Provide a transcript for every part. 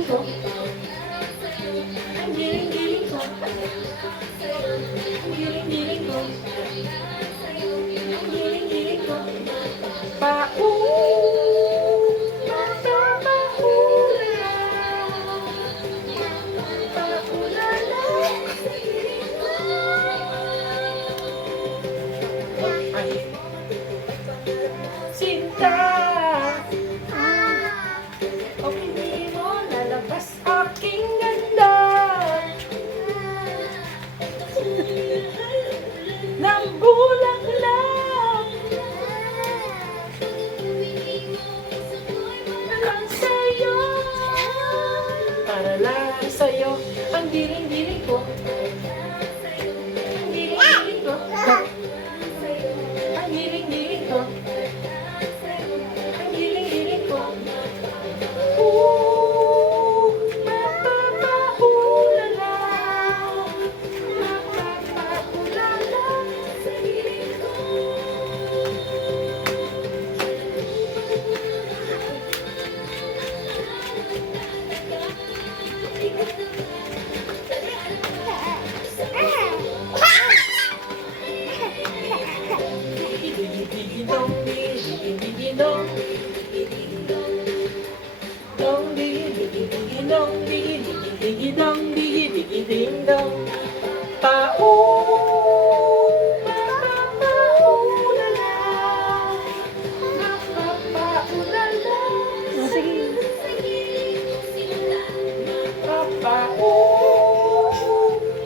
giling-giling ko. Ang giling-giling ko. Ang giling-giling ko. Ang giling-giling ko. Sinta, o hindi mo lalabas aking ganda ng bulaklak lang sa'yo, para lang sa'yo ang diling-diling ko, ang diling-diling ko, ang diling-diling ko. Dong digi digi ding dong, pau, paulala, paulala, sige, papau,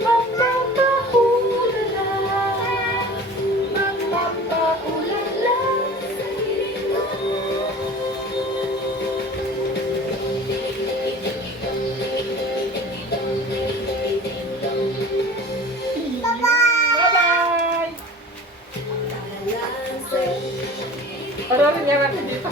paulala, paulala. Bye-bye! Bye-bye! Ano rin yan natin dito?